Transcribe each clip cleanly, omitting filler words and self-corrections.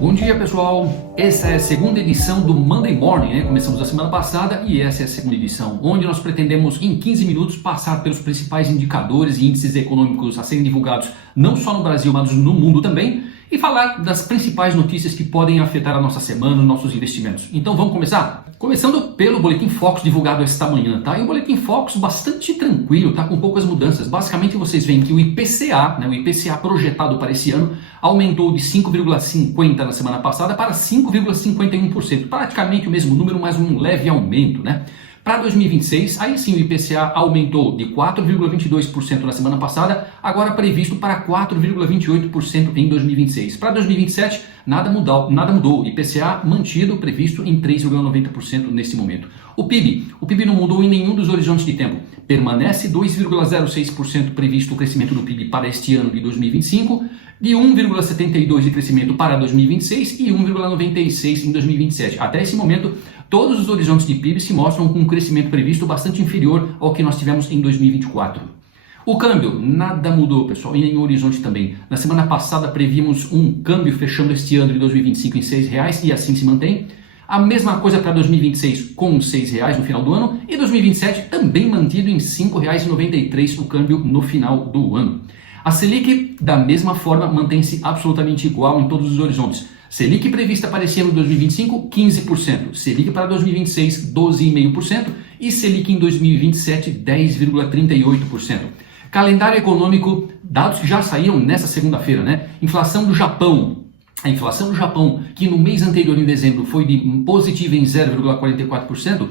Bom dia, pessoal. Essa é a segunda edição do Monday Morning, né? Começamos a semana passada e essa é a segunda edição, onde nós pretendemos em 15 minutos passar pelos principais indicadores e índices econômicos a serem divulgados não só no Brasil, mas no mundo também, e falar das principais notícias que podem afetar a nossa semana, os nossos investimentos. Então vamos começar? Começando pelo Boletim Focus divulgado esta manhã, tá? E o Boletim Focus bastante tranquilo, tá? Com poucas mudanças. Basicamente vocês veem que o IPCA, né? O IPCA projetado para esse ano, aumentou de 5,50% na semana passada para 5,51%. Praticamente o mesmo número, mas um leve aumento, né? Para 2026, aí sim o IPCA aumentou de 4,22% na semana passada, agora previsto para 4,28% em 2026. Para 2027, nada mudou. IPCA mantido, previsto em 3,90% nesse momento. O PIB não mudou em nenhum dos horizontes de tempo. Permanece 2,06% previsto o crescimento do PIB para este ano de 2025, de 1,72% de crescimento para 2026 e 1,96% em 2027. Até esse momento, todos os horizontes de PIB se mostram com um crescimento previsto bastante inferior ao que nós tivemos em 2024. O câmbio, nada mudou, pessoal, e nenhum horizonte também. Na semana passada prevíamos um câmbio fechando este ano de 2025 em R$6 e assim se mantém. A mesma coisa para 2026 com R$6 no final do ano e 2027 também mantido em R$5,93 o câmbio no final do ano. A Selic, da mesma forma, mantém-se absolutamente igual em todos os horizontes. Selic prevista para esse ano de 2025, 15%. Selic para 2026, 12,5%. E Selic em 2027, 10,38%. Calendário econômico, dados que já saíram nessa segunda-feira, né? Inflação do Japão. A inflação do Japão, que no mês anterior, em dezembro, foi de positiva em 0,44%,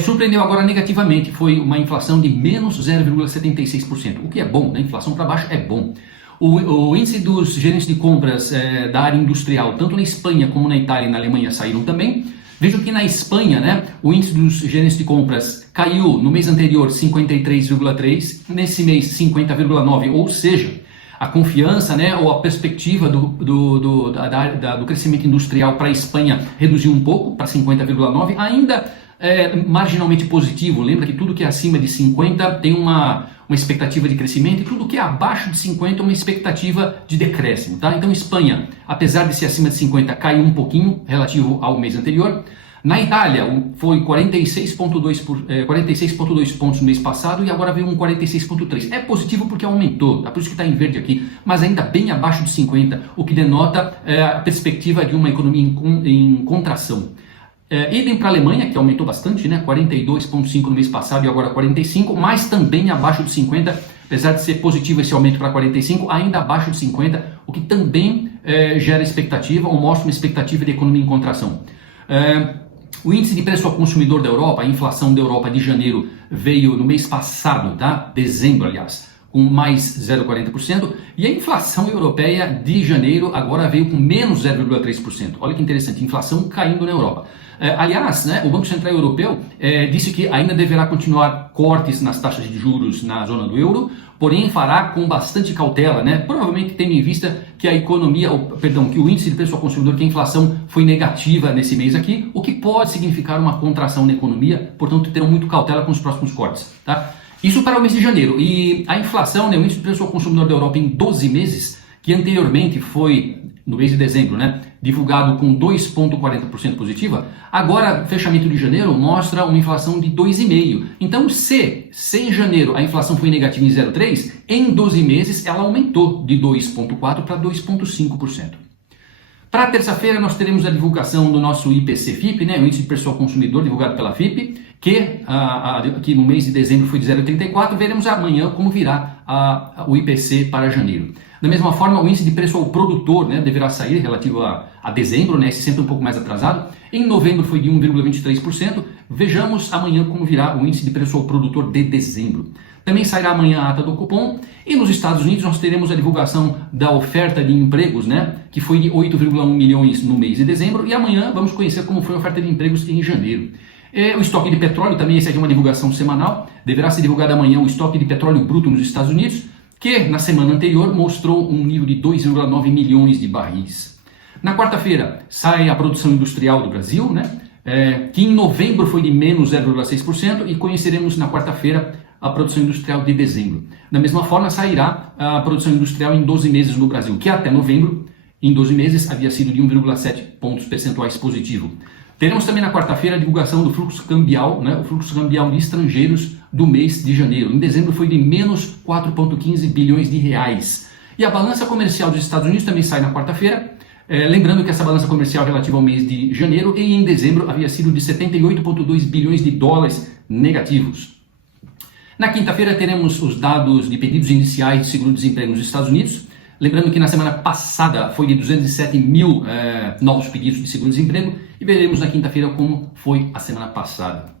surpreendeu agora negativamente. Foi uma inflação de menos 0,76%, o que é bom, né? Inflação para baixo é bom. O índice dos gerentes de compras da área industrial, tanto na Espanha como na Itália e na Alemanha, saíram também. Vejo que na Espanha, né, o índice dos gerentes de compras caiu no mês anterior 53,3%, nesse mês 50,9%, ou seja, a confiança, né, ou a perspectiva do crescimento industrial para a Espanha reduziu um pouco para 50,9%, ainda marginalmente positivo. Lembra que tudo que é acima de 50 tem uma expectativa de crescimento e tudo que é abaixo de 50 é uma expectativa de decréscimo, tá? Então Espanha, apesar de ser acima de 50, caiu um pouquinho relativo ao mês anterior. Na Itália foi 46,2 pontos no mês passado e agora veio um 46,3. É positivo porque aumentou, tá? Por isso que está em verde aqui, mas ainda bem abaixo de 50, o que denota a perspectiva de uma economia em contração. Idem para a Alemanha, que aumentou bastante, né? 42,5 no mês passado e agora 45, mas também abaixo de 50, apesar de ser positivo esse aumento para 45, ainda abaixo de 50, o que também gera expectativa ou mostra uma expectativa de economia em contração. O índice de preço ao consumidor da Europa, a inflação da Europa de janeiro veio no mês passado, tá? Dezembro, aliás, com mais 0,40%, e a inflação europeia de janeiro agora veio com menos 0,3%. Olha que interessante, inflação caindo na Europa. Aliás, né, o Banco Central Europeu disse que ainda deverá continuar cortes nas taxas de juros na zona do euro, porém fará com bastante cautela, né? Provavelmente tendo em vista que que o índice de preço ao consumidor, que a inflação foi negativa nesse mês aqui, o que pode significar uma contração na economia, portanto terão muito cautela com os próximos cortes, tá? Isso para o mês de janeiro. E a inflação, né, o índice de preço ao consumidor da Europa em 12 meses, que anteriormente foi no mês de dezembro, né, divulgado com 2,40% positiva, agora, fechamento de janeiro, mostra uma inflação de 2,5%. Então, se em janeiro a inflação foi negativa em 0,3%, em 12 meses ela aumentou de 2,4% para 2,5%. Para terça-feira, nós teremos a divulgação do nosso IPC-FIP, né, o Índice de Preço ao Consumidor, divulgado pela FIP, que no mês de dezembro foi de 0,34%. Veremos amanhã como virá o IPC para janeiro. Da mesma forma, o índice de preço ao produtor, né, deverá sair relativo a dezembro, né, esse sempre um pouco mais atrasado. Em novembro foi de 1,23%. Vejamos amanhã como virá o índice de preço ao produtor de dezembro. Também sairá amanhã a ata do cupom. E nos Estados Unidos nós teremos a divulgação da oferta de empregos, né, que foi de 8,1 milhões no mês de dezembro. E amanhã vamos conhecer como foi a oferta de empregos em janeiro. O estoque de petróleo também, essa aqui é uma divulgação semanal. Deverá ser divulgado amanhã o estoque de petróleo bruto nos Estados Unidos, que na semana anterior mostrou um nível de 2,9 milhões de barris. Na quarta-feira sai a produção industrial do Brasil, né, que em novembro foi de menos 0,6%, e conheceremos na quarta-feira a produção industrial de dezembro. Da mesma forma, sairá a produção industrial em 12 meses no Brasil, que até novembro em 12 meses havia sido de 1,7 pontos percentuais positivo. Teremos também na quarta-feira a divulgação do fluxo cambial, né, o fluxo cambial de estrangeiros do mês de janeiro. Em dezembro foi de menos 4,15 bilhões de reais. E a balança comercial dos Estados Unidos também sai na quarta-feira. Lembrando que essa balança comercial relativa ao mês de janeiro e em dezembro havia sido de 78,2 bilhões de dólares negativos. Na quinta-feira teremos os dados de pedidos iniciais de seguro-desemprego nos Estados Unidos. Lembrando que na semana passada foi de 207 mil novos pedidos de seguro-desemprego e veremos na quinta-feira como foi a semana passada.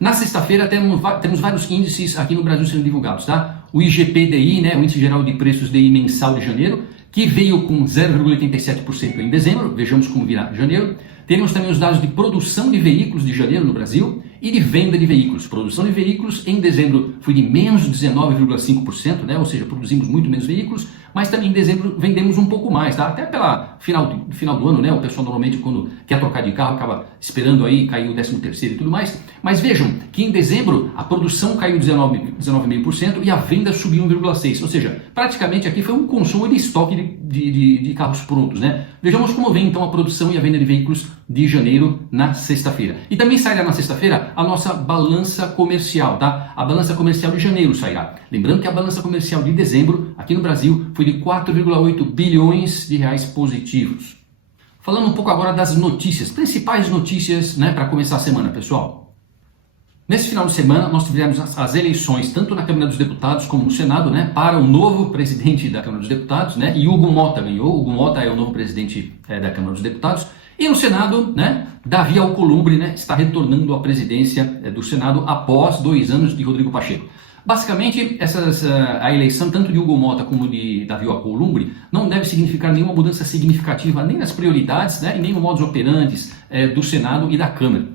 Na sexta-feira temos vários índices aqui no Brasil sendo divulgados, tá? O IGPDI, né, o Índice Geral de Preços DI mensal de janeiro, que veio com 0,87% em dezembro, vejamos como virá janeiro. Teremos também os dados de produção de veículos de janeiro no Brasil e de venda de veículos. Produção de veículos em dezembro foi de menos 19,5%, né? Ou seja, produzimos muito menos veículos, mas também em dezembro vendemos um pouco mais, tá? Até pela final do ano, né? O pessoal normalmente quando quer trocar de carro acaba esperando aí cair o 13º e tudo mais. Mas vejam que em dezembro a produção caiu 19,5% e a venda subiu 1,6%. Ou seja, praticamente aqui foi um consumo de estoque de carros prontos, né? Vejamos como vem então a produção e a venda de veículos de janeiro na sexta-feira. E também sairá na sexta-feira a nossa balança comercial, tá? A balança comercial de janeiro sairá. Lembrando que a balança comercial de dezembro aqui no Brasil foi de 4,8 bilhões de reais positivos. Falando um pouco agora das notícias, principais notícias, né, para começar a semana, pessoal. Nesse final de semana nós tivemos as eleições tanto na Câmara dos Deputados como no Senado, né, para o novo presidente da Câmara dos Deputados, né, e Hugo Mota ganhou. Hugo Mota é o novo presidente da Câmara dos Deputados. E no Senado, né, Davi Alcolumbre, né, está retornando à presidência do Senado após 2 anos de Rodrigo Pacheco. Basicamente, a eleição tanto de Hugo Mota como de Davi Alcolumbre não deve significar nenhuma mudança significativa nem nas prioridades, né, e nem no modus operandi do Senado e da Câmara.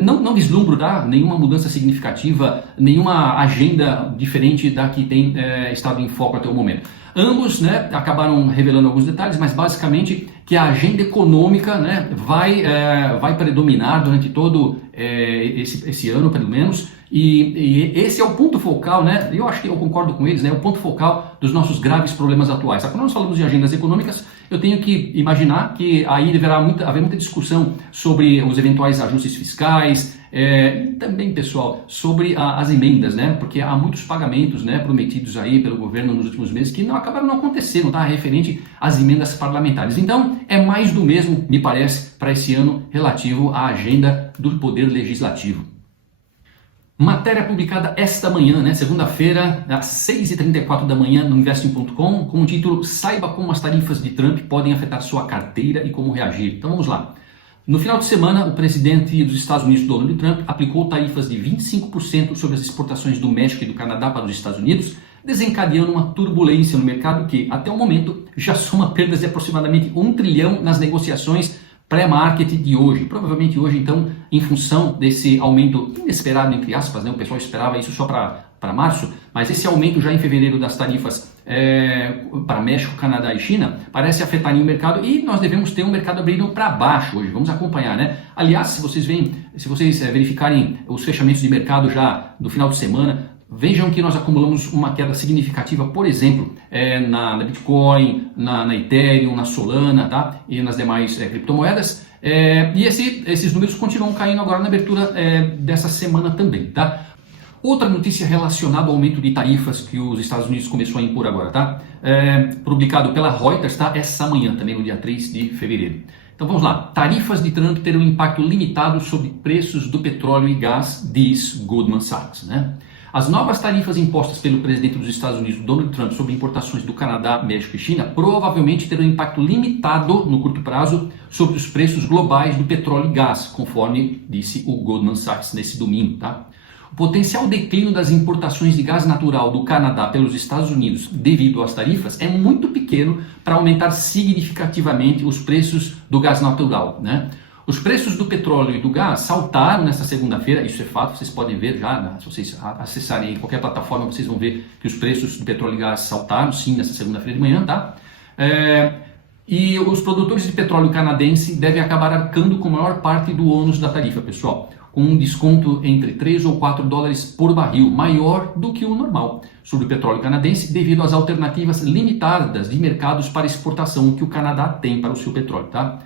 Não vislumbro, tá, nenhuma mudança significativa, nenhuma agenda diferente da que tem estado em foco até o momento. Ambos, né, acabaram revelando alguns detalhes, mas basicamente que a agenda econômica, né, vai predominar durante todo esse ano, pelo menos, e esse é o ponto focal, né, eu acho que eu concordo com eles, né, o ponto focal dos nossos graves problemas atuais. Quando nós falamos de agendas econômicas, eu tenho que imaginar que aí deverá haver muita discussão sobre os eventuais ajustes fiscais, e também, pessoal, sobre as emendas, né? Porque há muitos pagamentos, né, prometidos aí pelo governo nos últimos meses que acabaram não acontecendo, tá? Referente às emendas parlamentares. Então, é mais do mesmo, me parece, para esse ano relativo à agenda do Poder Legislativo. Matéria publicada esta manhã, né, segunda-feira, às 6h34 da manhã, no Investing.com, com o título Saiba como as tarifas de Trump podem afetar sua carteira e como reagir. Então vamos lá. No final de semana, o presidente dos Estados Unidos, Donald Trump, aplicou tarifas de 25% sobre as exportações do México e do Canadá para os Estados Unidos, desencadeando uma turbulência no mercado que, até o momento, já soma perdas de aproximadamente 1 trilhão nas negociações pré-market de hoje. Provavelmente hoje, então, em função desse aumento inesperado, entre aspas, né? O pessoal esperava isso só para março, mas esse aumento já em fevereiro das tarifas para México, Canadá e China parece afetar o mercado e nós devemos ter um mercado abrindo para baixo hoje. Vamos acompanhar, né? Aliás, se vocês verificarem os fechamentos de mercado já no final de semana, vejam que nós acumulamos uma queda significativa, por exemplo, na Bitcoin, na Ethereum, na Solana, tá? E nas demais criptomoedas. E esses números continuam caindo agora na abertura dessa semana também, tá? Outra notícia relacionada ao aumento de tarifas que os Estados Unidos começou a impor agora, tá? Publicado pela Reuters, tá? Essa manhã, também no dia 3 de fevereiro. Então vamos lá. Tarifas de Trump terão um impacto limitado sobre preços do petróleo e gás, diz Goldman Sachs, né? As novas tarifas impostas pelo presidente dos Estados Unidos, Donald Trump, sobre importações do Canadá, México e China, provavelmente terão um impacto limitado no curto prazo sobre os preços globais do petróleo e gás, conforme disse o Goldman Sachs nesse domingo, tá? O potencial declínio das importações de gás natural do Canadá pelos Estados Unidos devido às tarifas é muito pequeno para aumentar significativamente os preços do gás natural, né? Os preços do petróleo e do gás saltaram nesta segunda-feira, isso é fato, vocês podem ver já, né? Se vocês acessarem qualquer plataforma, vocês vão ver que os preços do petróleo e gás saltaram, sim, nesta segunda-feira de manhã, tá? E os produtores de petróleo canadense devem acabar arcando com a maior parte do ônus da tarifa, pessoal, com um desconto entre 3 ou 4 dólares por barril, maior do que o normal, sobre o petróleo canadense, devido às alternativas limitadas de mercados para exportação que o Canadá tem para o seu petróleo. Tá?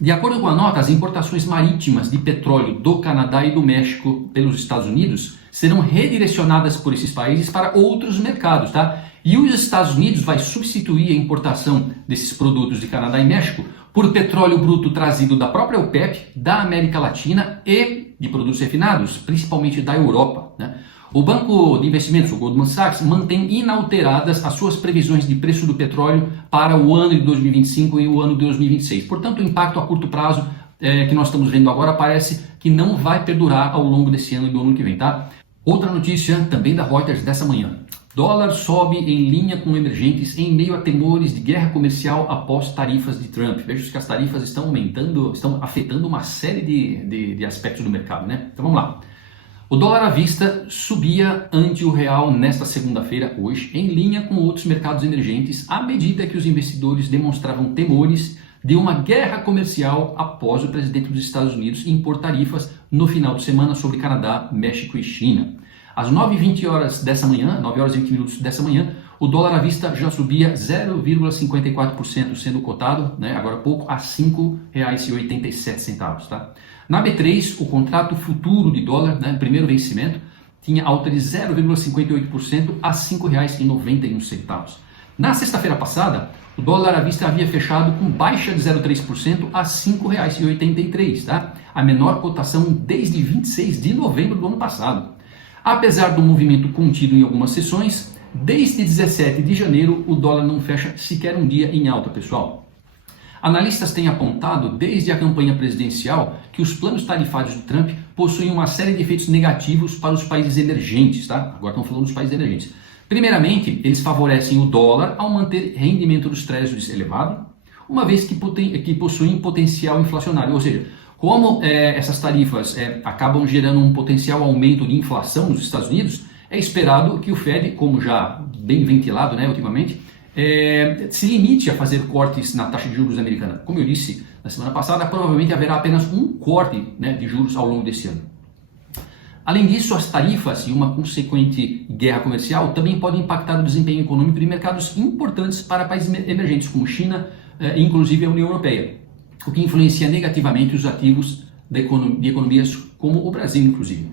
De acordo com a nota, as importações marítimas de petróleo do Canadá e do México pelos Estados Unidos serão redirecionadas por esses países para outros mercados, tá? E os Estados Unidos vai substituir a importação desses produtos de Canadá e México por petróleo bruto trazido da própria OPEP, da América Latina e de produtos refinados, principalmente da Europa, né? O banco de investimentos, o Goldman Sachs, mantém inalteradas as suas previsões de preço do petróleo para o ano de 2025 e o ano de 2026. Portanto, o impacto a curto prazo que nós estamos vendo agora parece que não vai perdurar ao longo desse ano e do ano que vem, tá? Outra notícia também da Reuters dessa manhã. Dólar sobe em linha com emergentes em meio a temores de guerra comercial após tarifas de Trump. Veja que as tarifas estão aumentando, estão afetando uma série de aspectos do mercado, né? Então vamos lá. O dólar à vista subia ante o real nesta segunda-feira, hoje, em linha com outros mercados emergentes, à medida que os investidores demonstravam temores de uma guerra comercial após o presidente dos Estados Unidos impor tarifas no final de semana sobre Canadá, México e China. Às 9h20 dessa manhã, 9 horas e 20 minutos dessa manhã, o dólar à vista já subia 0,54%, sendo cotado, né, agora há pouco, a R$ 5,87, tá? Na B3, o contrato futuro de dólar, né, primeiro vencimento, tinha alta de 0,58% a R$ 5,91. Na sexta-feira passada, o dólar à vista havia fechado com baixa de 0,3% a R$ 5,83, tá? A menor cotação desde 26 de novembro do ano passado. Apesar do movimento contido em algumas sessões, desde 17 de janeiro o dólar não fecha sequer um dia em alta, pessoal. Analistas têm apontado desde a campanha presidencial que os planos tarifários de Trump possuem uma série de efeitos negativos para os países emergentes, tá? Agora estamos falando dos países emergentes. Primeiramente, eles favorecem o dólar ao manter rendimento dos treasuries elevado, uma vez que possuem potencial inflacionário, ou seja, como essas tarifas acabam gerando um potencial aumento de inflação nos Estados Unidos, é esperado que o Fed, como já bem ventilado, né, ultimamente, se limite a fazer cortes na taxa de juros americana. Como eu disse na semana passada, provavelmente haverá apenas um corte, né, de juros ao longo desse ano. Além disso, as tarifas e uma consequente guerra comercial também podem impactar o desempenho econômico de mercados importantes para países emergentes, como China e inclusive a União Europeia, o que influencia negativamente os ativos de economias como o Brasil, inclusive.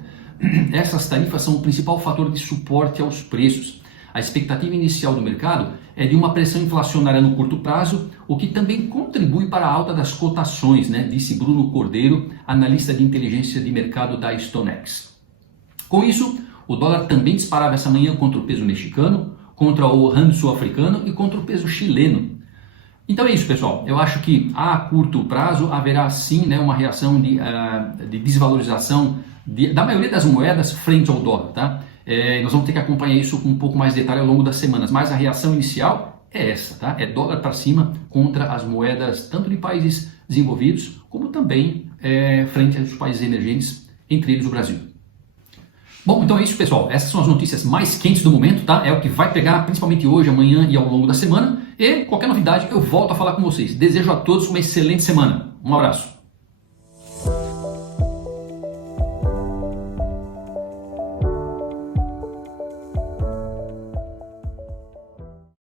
Essas tarifas são o principal fator de suporte aos preços. A expectativa inicial do mercado é de uma pressão inflacionária no curto prazo, o que também contribui para a alta das cotações, né? Disse Bruno Cordeiro, analista de inteligência de mercado da StoneX. Com isso, o dólar também disparava essa manhã contra o peso mexicano, contra o rand sul-africano e contra o peso chileno. Então é isso, pessoal. Eu acho que a curto prazo haverá sim, né, uma reação de desvalorização da maioria das moedas frente ao dólar, tá? Nós vamos ter que acompanhar isso com um pouco mais de detalhe ao longo das semanas, mas a reação inicial é essa, tá? É dólar para cima contra as moedas tanto de países desenvolvidos como também frente aos países emergentes, entre eles o Brasil. Bom, então é isso, pessoal. Essas são as notícias mais quentes do momento, tá? É o que vai pegar principalmente hoje, amanhã e ao longo da semana. E qualquer novidade eu volto a falar com vocês. Desejo a todos uma excelente semana. Um abraço.